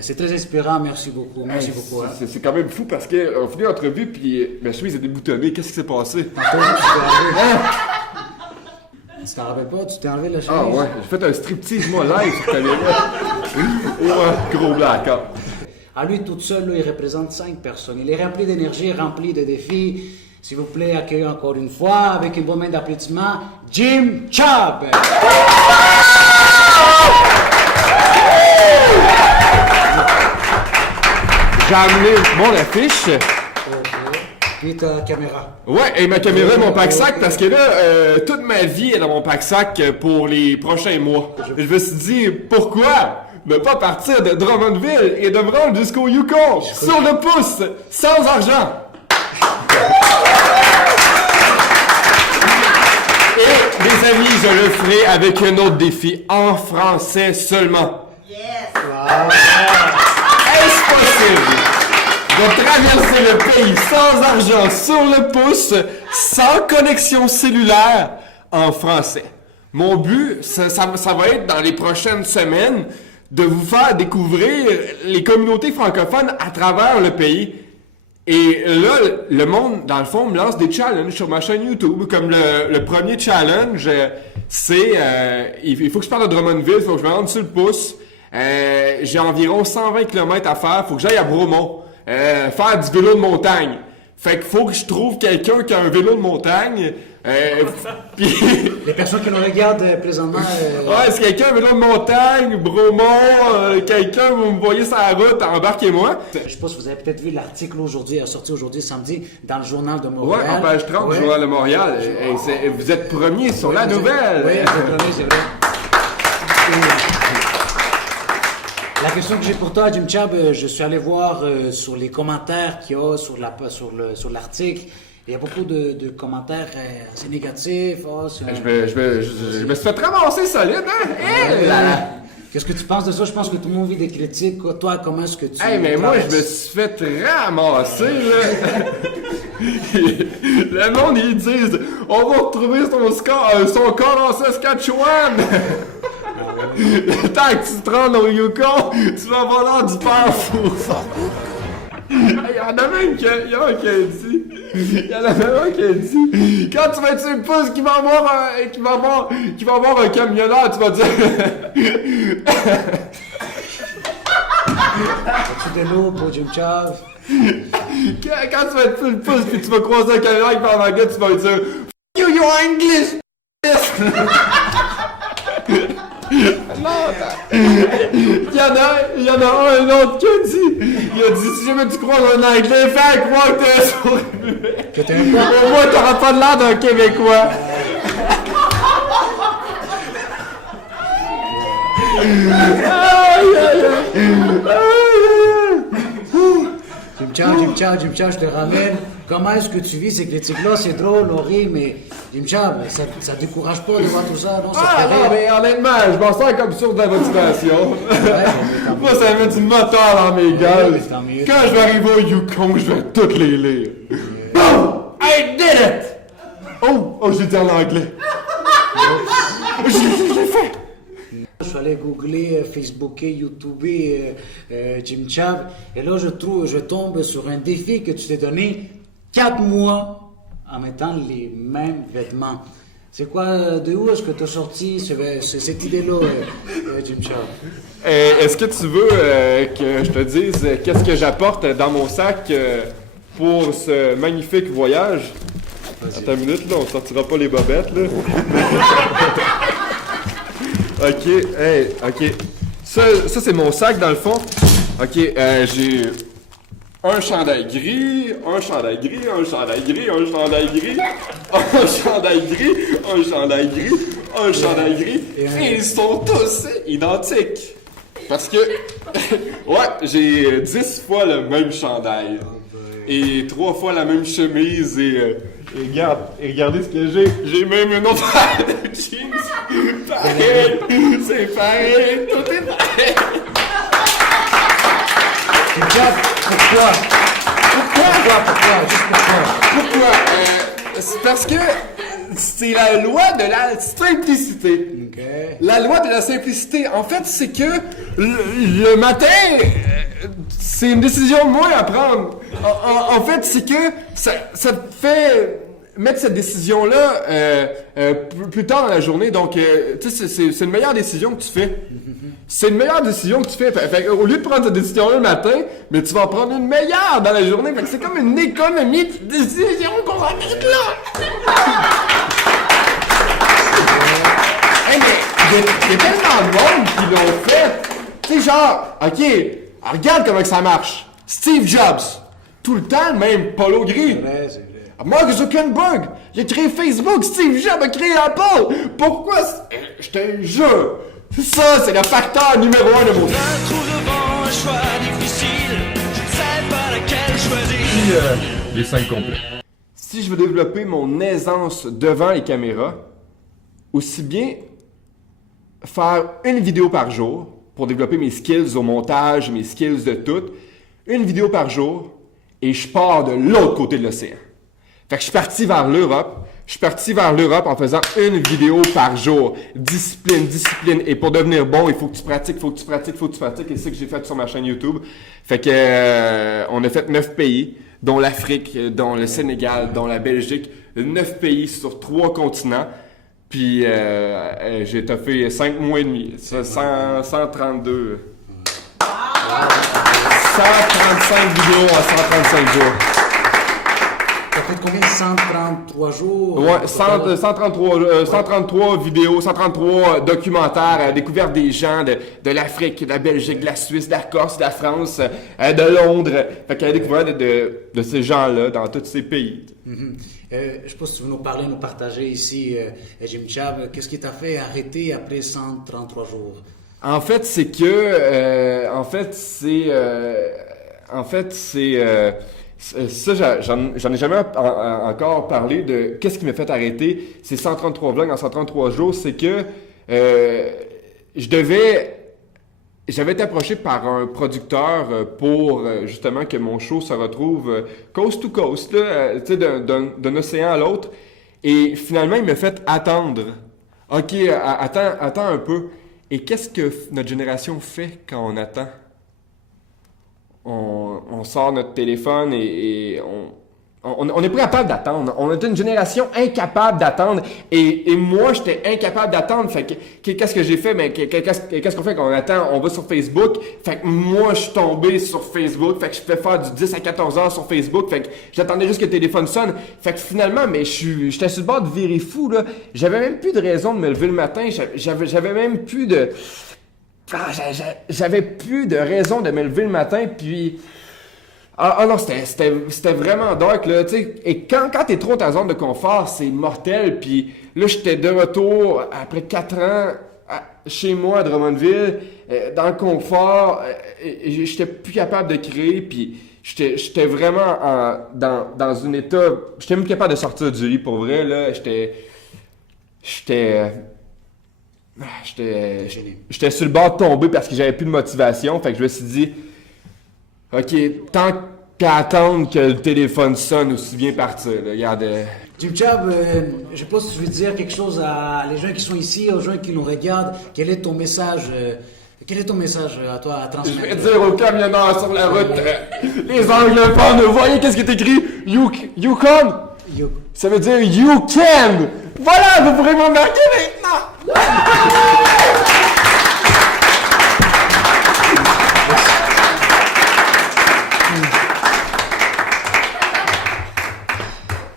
C'est très inspirant, merci beaucoup. Merci beaucoup. Hein. C'est quand même fou parce qu'on finit l'entrevue puis ma chemise est déboutonnée. Qu'est-ce qui s'est passé? Tu t'en rappelles pas? Tu t'es enlevé la chemise? Ah ouais, j'ai fait un striptease moi live sur caméra. Ouais, gros blackout. À lui tout seul, là, il représente 5 personnes. Il est rempli d'énergie, rempli de défis. S'il vous plaît, accueillez encore une fois, avec une bonne main d'applaudissements, Jim Chubb! J'ai amené mon affiche. Puis ta caméra. Ouais, et ma caméra et mon pack-sac, parce que là, toute ma vie est dans mon pack-sac pour les prochains mois. Et je me suis dit, pourquoi ne pas partir de Drummondville et de me rendre jusqu'au Yukon, sur le pouce, sans argent? Et, mes amis, je le ferai avec un autre défi, en français seulement. Yes! Est-ce possible de traverser le pays sans argent, sur le pouce, sans connexion cellulaire, en français? Mon but, ça va être dans les prochaines semaines de vous faire découvrir les communautés francophones à travers le pays. Et là, le monde, dans le fond, me lance des challenges sur ma chaîne YouTube. Comme le premier challenge, c'est... il faut que je parte de Drummondville, il faut que je me rende sur le pouce. J'ai environ 120 km à faire, faut que j'aille à Bromont. Faire du vélo de montagne. Fait qu'il faut que je trouve quelqu'un qui a un vélo de montagne. Puis... Les personnes qui nous regardent présentement... Ouais, si quelqu'un a un vélo de montagne, Bromont, quelqu'un, vous me voyez sur la route, embarquez-moi. Je pense que vous avez peut-être vu l'article aujourd'hui, sorti aujourd'hui samedi, dans le Journal de Montréal. Ouais, en page 30 du Journal de Montréal. Vous êtes premier sur la nouvelle. Oui, vous êtes premier, c'est vrai. La question que j'ai pour toi, Jim Chubb, je suis allé voir sur les commentaires qu'il y a sur l'article. Il y a beaucoup de commentaires assez négatifs. Je me suis fait ramasser solide, hein? Qu'est-ce que tu penses de ça? Je pense que tout le monde vit des critiques. Toi, comment est-ce que tu... Mais moi, je me suis fait ramasser, là. Le monde, ils disent « On va retrouver son corps en Saskatchewan! » Tant que tu te rends au Yukon, tu vas avoir l'air du père fou. Il y en a même qui a dit. Il y en a même un qui a dit. Quand tu vas être sur le pouce qui va avoir un camionneur, tu vas dire. As-tu de l'eau pour Jim Chubb? Quand tu vas être sur le pouce puis tu vas croiser un camionneur qui parle anglais, tu vas lui dire You English! Il y en a un autre qui a dit, si jamais tu crois un anglais, fais croire que t'es sourd. Au moins t'auras pas de l'air d'un Québécois. Jim Chubb, je te ramène. Comment est-ce que tu vis ces critiques-là? C'est drôle, on rit, mais Jim Chubb, ça décourage pas de voir tout ça, non? Ça te fait rire. Mais honnêtement, je m'en sors comme source de la motivation. Moi, ça met du moteur dans mes gaz. Quand je vais arriver au Yukon, je vais toutes les lire. Oh! I did it! Oh, j'ai dit en anglais. Je l'ai fait! Je suis allé googler, Facebooker, YouTuber Jim Chubb, et là je tombe sur un défi que tu t'es donné 4 mois en mettant les mêmes vêtements. C'est quoi, de où est-ce que tu as sorti cette idée-là, Jim Chubb? Est-ce que tu veux que je te dise qu'est-ce que j'apporte dans mon sac pour ce magnifique voyage? Attends une minute, là, on sortira pas les bobettes, là. OK. Ça c'est mon sac, dans le fond. OK, j'ai un chandail gris, un chandail gris, un chandail gris, un chandail gris, un chandail gris, un chandail gris, un chandail gris. Et ils sont tous identiques. Parce que, ouais, j'ai 10 fois le même chandail. Et 3 fois la même chemise et regardez ce que j'ai. J'ai même une autre paire de jeans. Pareil, c'est pareil, tout est pareil. Pourquoi? C'est parce que c'est la loi de la simplicité. Okay. La loi de la simplicité, en fait, c'est que le matin, C'est une décision de moi à prendre. En fait, c'est que ça te fait mettre cette décision-là plus tard dans la journée. Donc, tu sais, c'est une meilleure décision que tu fais. C'est une meilleure décision que tu fais. Fait au lieu de prendre cette décision-là le matin, mais tu vas en prendre une meilleure dans la journée. Fait que c'est comme une économie de décision qu'on va mettre là. Hey, mais il y a tellement de monde qui l'ont fait. Tu sais, genre, OK, regarde comment que ça marche. Steve Jobs, tout le temps le même polo gris. C'est vrai. Mark Zuckerberg, il a créé Facebook. Steve Jobs a créé Apple. Pourquoi? Je te jure. Ça, c'est le facteur numéro 1 de mon vie. Un trou devant un choix difficile, je ne sais pas lequel choisir. Puis, les 5 complets. Si je veux développer mon aisance devant les caméras, aussi bien faire une vidéo par jour pour développer mes skills au montage, mes skills de tout, une vidéo par jour, et je pars de l'autre côté de l'océan. Fait que je suis parti vers l'Europe. Je suis parti vers l'Europe en faisant une vidéo par jour. Discipline. Et pour devenir bon, il faut que tu pratiques. Et c'est ce que j'ai fait sur ma chaîne YouTube. Fait que on a fait 9 pays, dont l'Afrique, dont le Sénégal, dont la Belgique. 9 pays sur 3 continents. Puis j'ai toffé 5 mois et demi. 132. 135 vidéos en 135 jours. T'as fait combien? 133 jours? Ouais, 133 vidéos, 133 documentaires, découverte des gens de l'Afrique, de la Belgique, de la Suisse, de la Corse, de la France, de Londres. Fait qu'elle a découvert de ces gens-là dans tous ces pays. Je pense que tu veux nous parler, nous partager ici, Jim Chab, qu'est-ce qui t'a fait arrêter après 133 jours? En fait, c'est que, ça, j'en ai jamais encore parlé de qu'est-ce qui m'a fait arrêter ces 133 vlogs en 133 jours. C'est que j'avais été approché par un producteur pour justement que mon show se retrouve coast to coast, là, tu sais, d'un océan à l'autre. Et finalement, il m'a fait attendre. OK, attends un peu. Et qu'est-ce que notre génération fait quand on attend? On sort notre téléphone et on n'est pas capable d'attendre. On est une génération incapable d'attendre. Et moi, j'étais incapable d'attendre. Fait que qu'est-ce que j'ai fait? Mais qu'est-ce qu'on fait quand on attend? On va sur Facebook. Fait que moi, je suis tombé sur Facebook. Fait que je pouvais faire du 10 à 14 heures sur Facebook. Fait que j'attendais juste que le téléphone sonne. Fait que finalement, mais j'étais sur le bord de virer fou, là. J'avais même plus de raison de me lever le matin. J'avais même plus de... j'avais plus de raison de me lever le matin, puis... Ah non, c'était vraiment dark, là, tu sais. Et quand t'es trop dans ta zone de confort, c'est mortel, puis là, j'étais de retour, après 4 ans, chez moi, à Drummondville, dans le confort, j'étais plus capable de créer, puis j'étais vraiment dans un état... J'étais même plus capable de sortir du lit, pour vrai, là, J'étais sur le bord de tomber parce que j'avais plus de motivation. Fait que je me suis dit, OK, tant qu'à attendre que le téléphone sonne, aussi bien partir. Là. Regarde. Jim Chab, je pense que tu veux dire quelque chose à les gens qui sont ici, aux gens qui nous regardent. Quel est ton message à toi à transmettre? Je vais dire aux camionneurs sur la route, les anglophones, vous voyez qu'est-ce qui est écrit? You can? Ça veut dire you can! Voilà, vous pourrez m'embarquer maintenant!